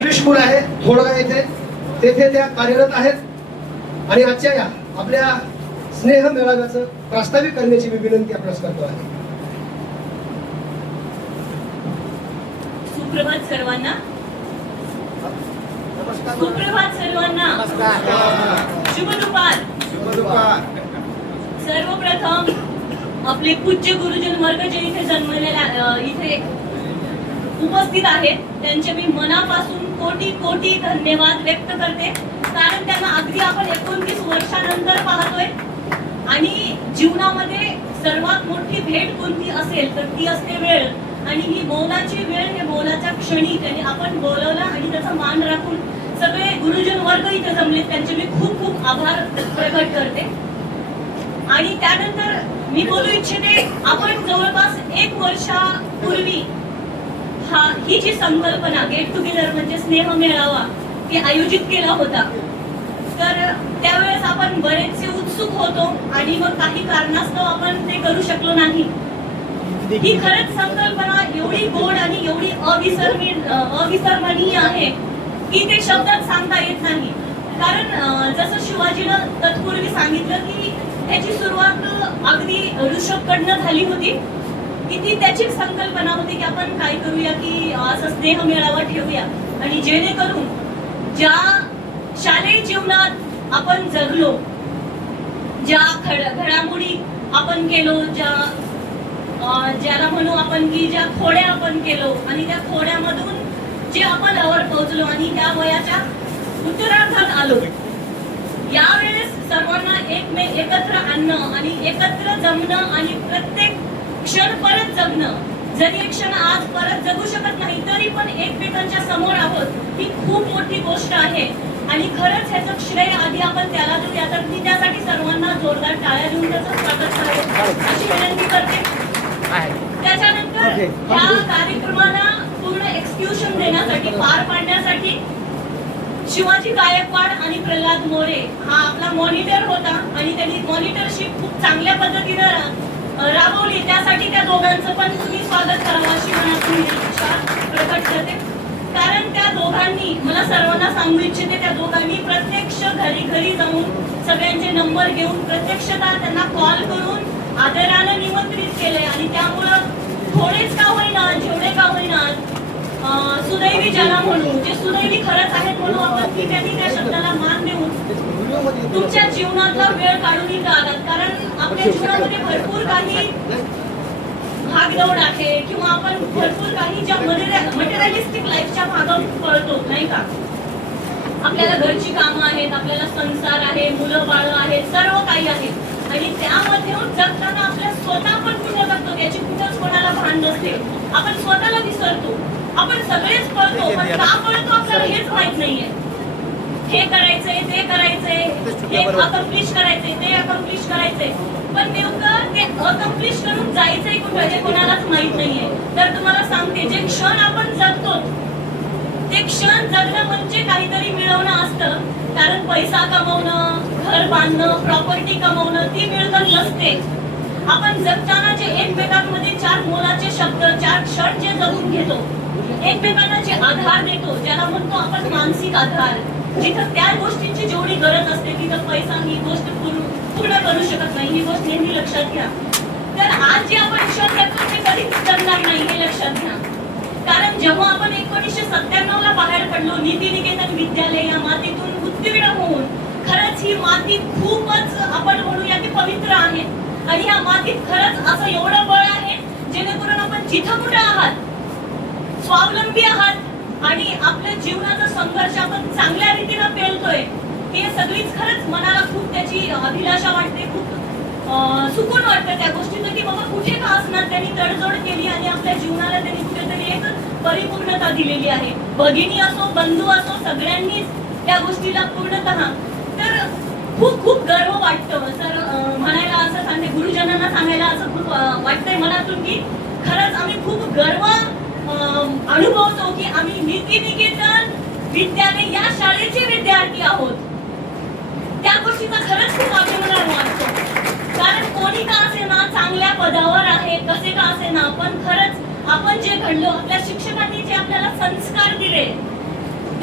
English school आहे थोडगा येथे, तेथे त्या कार्यरत आहेत आणि आजच्या या आपल्या स्नेह मेळाव्याचं प्रास्ताविक करण्याची मी विनंती आपल्यास करतो आहे. सुप्रभात सर्वांना. सुप्रभात सर्वांना. शुभ दुपार. सर्वप्रथम आपले पूज्य गुरुजन वर्ग जे इथे जन्मलेला इथे उपस्थित आहेत त्यांचे मी मनापासून कोटी कोटी धन्यवाद व्यक्त करते. कारण त्यांना अगदी आपण 29 वर्षानंतर पाहतोय आणि जीवनामध्ये सर्वात मोठी भेट कोणती असेल तर ती असते वेळ. आणि ही मोलाची वेळ, हे मोलाच्या क्षणी त्यांनी आपण बोलवला आणि त्याचा मान राखून सगळे गुरुजन वर्ग इथे जमले, त्यांचे मी खूप खूप आभार प्रकट करते. आणि त्यानंतर मी बोलू इच्छिते, आपण जवळपास 1 वर्षापूर्वी ही जी संकल्पना गेट टुगेदर म्हणजे स्नेह मेळावा ती आयोजित केला होता. तर त्यावेळेस आपण बरेचसे उत्सुक होतो आणि मग काही कारणास्तव आपण ते करू शकलो नाही. ही खरंच संकल्पना एवढी गोड आणि एवढी अविस्मरणीय आहे की ते शब्दात सांगता येत नाही. कारण जसं शिवाजीनं तत्पूर्वी सांगितलं की त्याची सुरुवात अगदी ऋषभकडनं झाली होती. ती त्याची संकल्पना होती की आपण काय करूया की असं स्नेह मेळावा ठेवूया आणि जेणेकरून ज्या शालेय जीवनात आपण जगलो, ज्या घडामोडी आपण केलो, ज्याला म्हणू आपण की ज्या खोड्या आपण केलो आणि त्या खोड्यामधून जे आपण वर पोहोचलो आणि त्या वयाच्या उत्तरार्धात आलो, यावेळेस सर्वांना एकत्र आणणं आणि एकत्र जमणं आणि प्रत्येक क्षण परत जगणं. जरी एक क्षण आज परत जगू शकत नाही तरी पण एकमेकांच्या समोर आहोत, ही खूप मोठी गोष्ट आहे. आणि खरंच ह्याचं श्रेय आधी आपण त्याला देऊया. तर मी त्यासाठी सर्वांना जोरदार टाळ्या देऊन त्याचं स्वागत करेन अशी विनंती करते. त्याच्यानंतर या कार्यक्रमाला पूर्ण एक्झिक्युशन देण्यासाठी, पार पाडण्यासाठी शिवाजी गायकवाड आणि प्रल्हाद मोरे हा आपला मॉनिटर होता आणि त्यांनी मॉनिटरशिप खूप चांगल्या पद्धतीने राबवली. त्यासाठी त्या दोघांचं पण तुम्ही स्वागत करावं अशी मनातून इच्छा प्रकट करते. कारण त्या दोघांनी, मला सर्वांना सांगू इच्छिते, त्या दोघांनी प्रत्यक्ष घरी जाऊन सगळ्यांचे नंबर घेऊन प्रत्यक्षतः त्यांना कॉल करून आदरानं निमंत्रित केले. आणि त्यामुळं थोडेच का होईना, जेवढे का होईना, सुदैवी ज्याला म्हणू, जे सुदैवी खरंच आहेत म्हणू आपण, की त्यांनी त्या शब्दाला मान देऊन तुमच्या जीवनातला वेळ काढून इथं आलात. कारण आपल्या जीवनामध्ये भरपूर काही भागदौड आहे किंवा आपण भरपूर काही ज्या मटेरियलिस्टिक लाईफच्या भागात पळतो नाही का. आपल्याला घरची कामं आहेत, आपल्याला संसार आहे, मुलं बाळ आहेत, सर्व काही आहे. आणि त्यामध्ये जगताना आपल्या स्वतः पण कुठं जगतो याची कुठंच कोणाला भान नसते. आपण स्वतःला विसरतो. आपण सगळेच पळतो, पण का पळतो आपल्याला हेच माहित नाहीये. हे करायचंय, ते करायचंय, हे अकम्प्लिश करायचंय, ते अकम्प्लिश करायचंय, पण नेमकं ते अकम्प्लिश करून जायचंय कुठं हे कोणालाच माहित नाहीये. तर तुम्हाला सांगते, जे क्षण आपण जगतो ते क्षण जगणं म्हणजे काहीतरी मिळवणं असतं. कारण पैसा कमवणं, घर बांधणं, प्रॉपर्टी कमवणं ती मिळकत नसते. आपण जगताना जे एकमेकांमध्ये 4 मोलाचे शब्द, 4 क्षण जे जगून घेतो, एकमेकांना जे आधार देतो, ज्याला म्हणतो आपण मानसिक आधार, जिथं त्या गोष्टींची जेवढी गरज असते तिथं पैसा ही गोष्ट पूर्ण करू शकत नाही. ही गोष्ट नेहमी लक्षात घ्या. तर आज जे आपण क्षण करतो ते कधीच जगणार नाही, हे लक्षात घ्या. कारण जेव्हा आपण 1997 ला बाहेर पडलो, नीतिनिकेतन विद्यालय या मातीतून उत्तीर्ण होऊन, खरंच ही माती खूपच आपण म्हणूया की पवित्र आहे. आणि या मातीत खरंच असं एवढं बळ आहे जेणेकरून आपण जिथं कुठं आहात स्वावलंबी आहात आणि आपल्या जीवनाचा संघर्ष आपण चांगल्या रीतीनं पेलतोय. हे सगळीच खरंच मनाला खूप त्याची अभिलाषा वाटते, खूप सुकून वाटतं त्या गोष्टीचं की बाबा कुठे का असणार त्यांनी तडजोड केली आणि आपल्या जीवनाला त्यांनी कुठेतरी एक परिपूर्णता दिलेली आहे. भगिनी असो, बंधू असो, सगळ्यांनीच त्या गोष्टीला पूर्णतः. तर खूप खूप गर्व वाटतं सर, म्हणायला असं सांगते, गुरुजनांना सांगायला असं खूप वाटतंय मनातून की खरंच आम्ही खूप गर्व अनुभवतो की आम्ही नीतिनिकेतन विद्यालय या शाळेचे विद्यार्थी आहोत. त्या गोष्टीचा खरंच खूप अभिमान वाटतो. कारण कोणी का असे ना चांगल्या पदावर आहे, कसे का असे ना, पण खरंच आपण जे घडलो, आपल्या शिक्षकांनी जे आपल्याला संस्कार दिले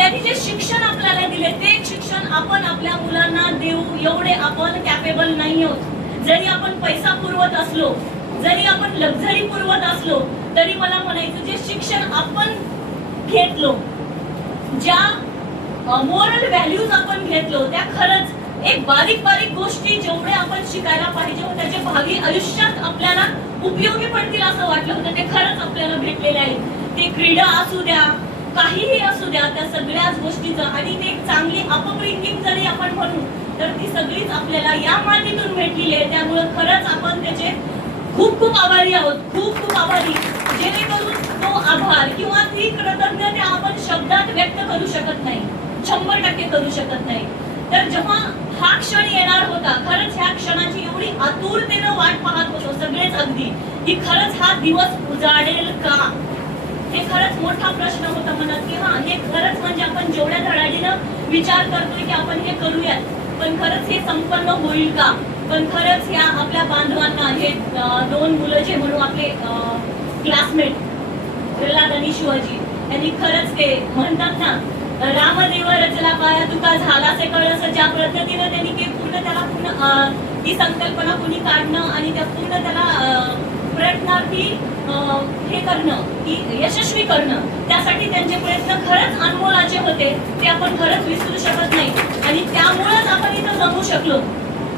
त्यांनी जे शिक्षण आपल्याला दिले ते शिक्षण आपण आपल्या मुलांना देऊ एवढे आपण कॅपेबल नाही आहोत. जरी आपण पैसा पुरवत असलो, जरी आपण लक्झरी पुरवत असलो, तरी मला म्हणायचं जे शिक्षण आपण घेतलो, ज्या मोरल व्हॅल्यूज आपण घेतलो, त्या खरंच एक बारीक बारीक गोष्टी जेवढे आपण शिकायला पाहिजे होत्या, त्याचे भावी आयुष्यात आपल्याला उपयोगी पडतील असं वाटलं होतं, ते खरंच आपल्याला भेटलेले आहे. ते क्रीडा असू द्या, काहीही असू द्या, त्या सगळ्याच गोष्टीचं आणि ते एक चांगली अपब्रिंगिंग जरी आपण म्हणू तर ती सगळीच आपल्याला या मातीतून भेटलेली आहे. त्यामुळे खरंच आपण त्याचे खूप खूप आभारी आहोत, खूप खूप आभारी. जेणेकरून तो आभार किंवा ती कृतज्ञता आपण शब्दात व्यक्त करू शकत नाही, 100% करू शकत नाही. तर जेव्हा हा क्षण येणार होता, खरंच ह्या क्षणाची एवढी आतुरतेनं वाट पाहत होतो सगळेच अगदी, की खरंच हा दिवस उजाडेल का, हे खरंच मोठा प्रश्न होता मनात, की हा हे खरंच म्हणजे आपण जेवढ्या धडाडीनं विचार करतोय की आपण हे करूयात, पण खरंच हे संपन्न होईल का. पण खरंच ह्या आपल्या बांधवांना हे दोन मुलं जे म्हणू आपले क्लासमेट प्रल्हाद आणि शिवाजी यांनी खरंच ते म्हणतात ना, रामदेव रचला पाया तुका झालासे कळस, ज्या पद्धतीनं त्यांनी ते पूर्ण त्याला पूर्ण ती संकल्पना कुणी काढणं आणि त्या पूर्ण त्याला प्रयत्नार्थी हे करणं, की यशस्वी करणं, त्यासाठी त्यांचे प्रयत्न खरंच अनमोलाचे होते. ते आपण खरंच विसरू शकत नाही आणि त्यामुळेच आपण इथं जमू शकलो.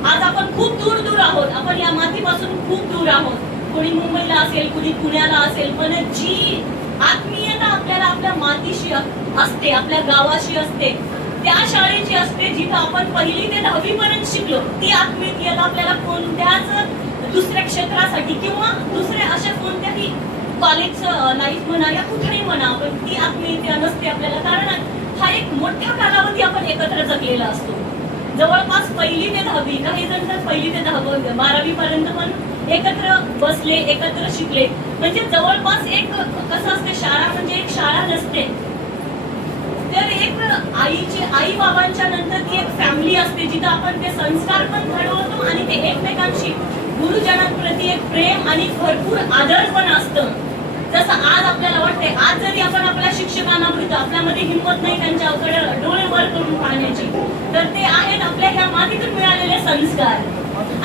आज आपण खूप दूर दूर आहोत, आपण या मातीपासून खूप दूर आहोत. कोणी मुंबईला असेल, कोणी पुण्याला असेल, पण जी आत्मीयता आपल्याला आपल्या मातीशी असते, आपल्या गावाशी असते, त्या शाळेची असते जिथं आपण 1ली ते 10वी पर्यंत शिकलो, ती आत्मीयता आपल्याला कोणत्याच दुसऱ्या क्षेत्रासाठी किंवा दुसऱ्या अशा कोणत्याही कॉलेजचं लाईफ म्हणा या कुठेही म्हणा, पण ती आत्मीयता नसते आपल्याला. कारण हा एक मोठा कालावधी आपण एकत्र जगलेला असतो. जवळपास 1ली ते 10वी, काही जण तर 1ली ते 12वी पर्यंत पण एकत्र बसले, एकत्र शिकले. म्हणजे जवळपास एक कसं असते, शाळा म्हणजे एक शाळा नसते, तर एक आई बाबांच्या नंतर ती एक फॅमिली असते जिथं आपण ते संस्कार पण घडवतो आणि ते एकमेकांशी गुरुजनांप्रती एक प्रेम आणि भरपूर आदर पण असतं. जसं आज आपल्याला वाटतंय, आज जरी आपण आपल्या शिक्षकांना भेटतो, आपल्यामध्ये हिंमत नाही त्यांच्याकडे डोळे वर करून पाहण्याची, तर ते आहेत आपल्या ह्या मातीतून मिळालेले संस्कार.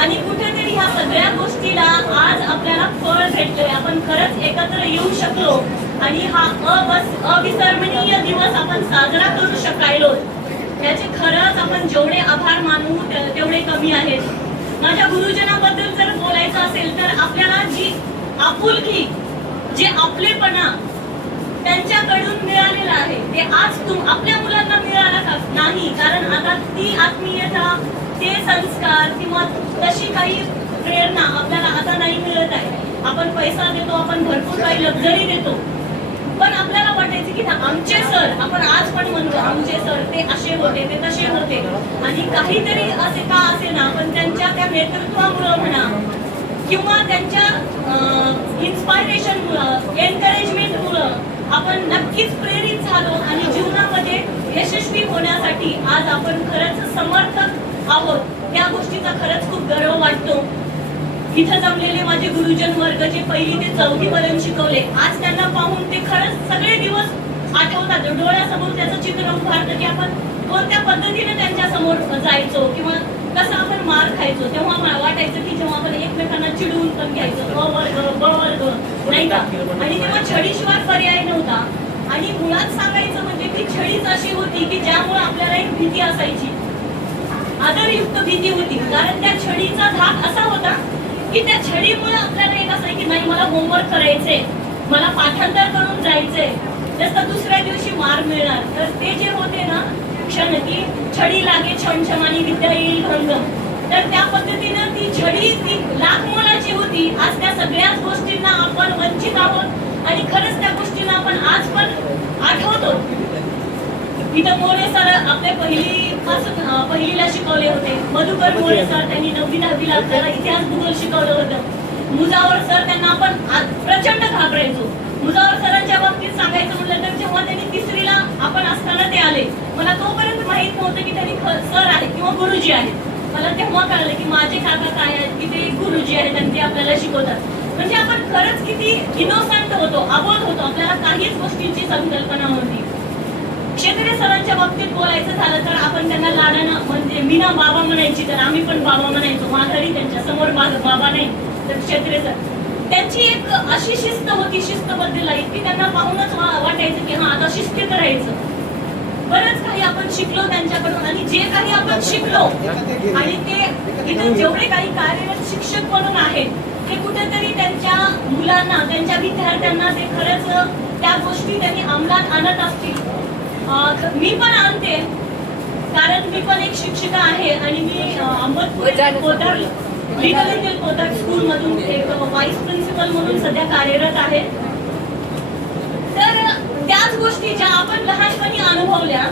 आणि कुठेतरी ह्या सगळ्या गोष्टीला आज आपल्याला फळ भेटलंय, आपण खरंच एकत्र येऊ शकलो आणि हा अविस्मरणीय दिवस आपण साजरा करू शकायलो. याचे खरंच आपण जेवढे आभार मानू तेवढे कमी आहेत. माझ्या गुरुजनाबद्दल जर बोलायचं असेल तर आपल्याला जी आपुलकी, जे आपलेपणा त्यांच्याकडून मिळालेला आहे, ते आज आपल्या मुलांना मिळाला का नाही. कारण आता ती आत्मीयता, ते संस्कार किंवा तशी काही प्रेरणा आपल्याला आता नाही मिळत आहे. आपण पैसा देतो, आपण भरपूर काही लक्झरी देतो, पण आपल्याला वाटायचं की आमचे सर, आपण आज पण म्हणतो आमचे सर ते असे होते, ते तसे होते, आणि काहीतरी असे का असे ना, पण त्यांच्या त्या नेतृत्वामुळं म्हणा किंवा त्यांच्या इन्स्पायरेशनमुळं, एनकरेजमेंटमुळं आपण नक्कीच प्रेरित झालो आणि जीवनामध्ये यशस्वी होण्यासाठी आज आपण खरंच समर्थ आहोत. त्या गोष्टीचा खरंच खूप गर्व वाटतो. इथं जमलेले माझे गुरुजन वर्ग जे 1ली ते 4वी पर्यंत शिकवले, आज त्यांना पाहून ते खरंच सगळे दिवस आठवतात. डोळ्यासमोर त्याचं चित्र उभारतं की आपण कोणत्या पद्धतीने त्यांच्या समोर जायचो किंवा कसं आपण मार खायचो. तेव्हा मला वाटायचं की जेव्हा आपण एकमेकांना चिडवून पण घ्यायचो, ब वर्ग नाही का, आणि तेव्हा छडीशिवाय पर्याय नव्हता. आणि मुळात सांगायचं म्हणजे ती छडीच अशी होती की ज्यामुळे आपल्याला एक भीती असायची, आदरयुक्त भीती होती. कारण त्या छडीचा धाक असा होता की त्या छडीमुळे आपल्याला एक असं की नाही मला होमवर्क करायचंय, मला पाठांतर करून जायचंय, जसं दुसऱ्या दिवशी मार मिळणार. तर ते जे होते ना क्षण, की छडी लागे छमछमानी विद्या येईल भंग, तर त्या पद्धतीनं ती छडी ती लाख मोलाची होती. आज त्या सगळ्याच गोष्टींना आपण वंचित आहोत आणि खरंच त्या गोष्टींना आपण आज पण आठवतो. इथं मोरे सर आपले 1लीला शिकवले होते. मधुकर मोरे सर त्यांनी 9वी 10वीला आपल्याला इतिहास भूगोल शिकवलं होतं. मुजावर सर त्यांना आपण प्रचंड घाबरायचो. मुजावर सरांच्या बाबतीत सांगायचं म्हटलं तर जेव्हा त्यांनी 3रीला आपण असताना ते आले, मला तोपर्यंत माहित नव्हतं की त्यांनी सर आहेत किंवा गुरुजी आहेत. मला तेव्हा कळलं की माझे काका काय आहेत, की ते गुरुजी आहेत आणि ते आपल्याला शिकवतात. म्हणजे आपण खरंच किती इनोसंट होतो, अबोध होतो, आपल्याला काहीच गोष्टींची संकल्पना नव्हती. क्षेत्रीय सरांच्या बाबतीत बोलायचं झालं तर आपण त्यांना लाडानं म्हणजे मीना बाबा म्हणायची, तर आम्ही पण बाबा म्हणायचो. माघारी त्यांच्या समोर बाबा नाही तर क्षेत्रीय सर. त्यांची एक अशी शिस्त होती, शिस्तबद्धला इतकी त्यांना पाहूनच वाटायचं की हा आता शिस्तीत राहायचं. बरंच काही आपण शिकलो त्यांच्याकडून आणि जे काही आपण शिकलो आणि ते इथे जेवढे काही कार्यरत शिक्षक म्हणून आहेत ते कुठेतरी त्यांच्या मुलांना, त्यांच्या विद्यार्थ्यांना ते खरंच त्या गोष्टी त्यांनी अंमलात आणत असतील. मी पण आणते, कारण मी पण एक शिक्षिका आहे आणि मी अहमदपूर लिटल कोतर स्कूल मधून एक व्हाईस प्रिन्सिपल म्हणून सध्या कार्यरत आहे. तर त्याच गोष्टी ज्या आपण लहानपणी अनुभवल्या,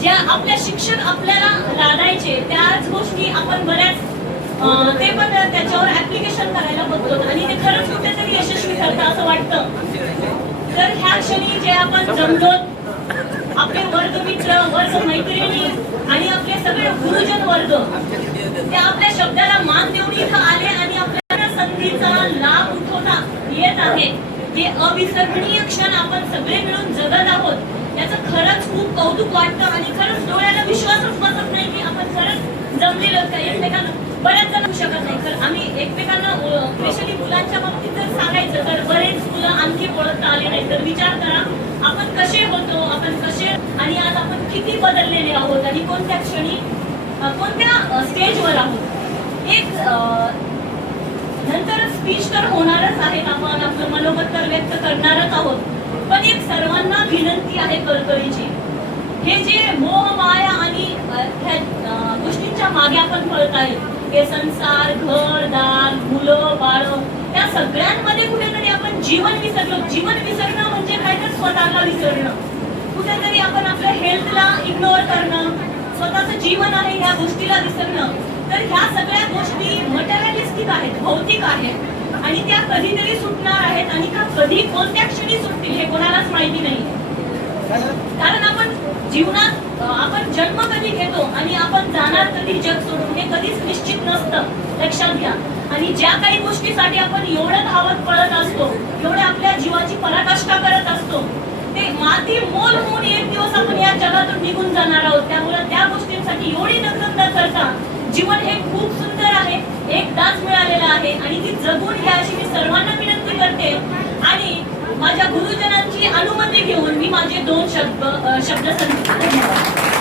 ज्या आपल्या शिक्षक आपल्याला लादायचे, त्याच गोष्टी आपण बऱ्याच ते पण त्याच्यावर ऍप्लिकेशन करायला बघतो आणि ते खरंच कुठेतरी यशस्वी ठरतं असं वाटतं. तर ह्या क्षणी जे आपण जमलो, आपले वर्गमित्र, वर्ग मैत्रिणी आणि आपले सगळे गुरुजन वर्ग ते आपल्या शब्दाला मान देऊन इथं आले आणि आपल्या संधीचा लाभ उठवता येत आहे. हे अविस्मरणीय क्षण आपण सगळे मिळून जगत आहोत याचं खरंच खूप कौतुक वाटतं आणि खरंच डोळ्याला विश्वासच बसत नाही की आपण खरंच जमलेलो का. एकमेकांना बऱ्याच जण होऊ शकत नाही, तर आम्ही एकमेकांना स्पेशली मुलांच्या बाबतीत जर सांगायचं तर बरेच मुलं आणखी ओळखता आले नाही. तर विचार करा आपण कसे होतो, आपण कसे आणि आज आपण किती बदललेले आहोत आणि कोणत्या क्षणी कोणत्या स्टेजवर आहोत. एक नंतर स्पीच तर होणारच आहेत, आपण आपलं मनोगत तर व्यक्त करणारच आहोत, पण एक सर्वांना विनंती आहे कळकळीची. हे जे मोह माया आणि ह्या गोष्टींच्या मागे आपण पळत आहे, हे संसार, घर दार, मुलं बाळ, त्या सगळ्यांमध्ये कुठेतरी आपण जीवन विसरलो. जीवन विसरणं म्हणजे काय तर स्वतःला विसरणं. कुठेतरी आपण आपल्या हेल्थला इग्नोर करणं, स्वतःचं जीवन आहे ह्या गोष्टीला विसरणं. तर ह्या सगळ्या गोष्टी मटेरियलिस्टिक आहेत, भौतिक आहेत आणि त्या कधीतरी सुटणार आहेत आणि त्या कधी कोणत्या क्षणी सुटतील हे कोणालाच माहिती नाही. कारण आपण जीवनात आपण जन्म कधी घेतो आणि आपण जाणार कधी जग सोडून हे कधीच निश्चित नसतं, लक्षात घ्या. आणि ज्या काही गोष्टीसाठी आपण एवढं धावत पळत असतो, एवढ्या आपल्या जीवाची पराकाष्ठा करत असतो, ते माती मोल होऊन एक दिवस आपण या जगातून निघून जाणार आहोत. त्यामुळे त्या गोष्टींसाठी एवढी दगदग न करता जीवन हे खूप सुंदर आहे, एकदाच मिळालेलं आहे आणि ती जगून घ्या अशी मी सर्वांना विनंती करते. आणि माझ्या गुरुजनांची अनुमती घेऊन मी माझे 2 शब्द संधी.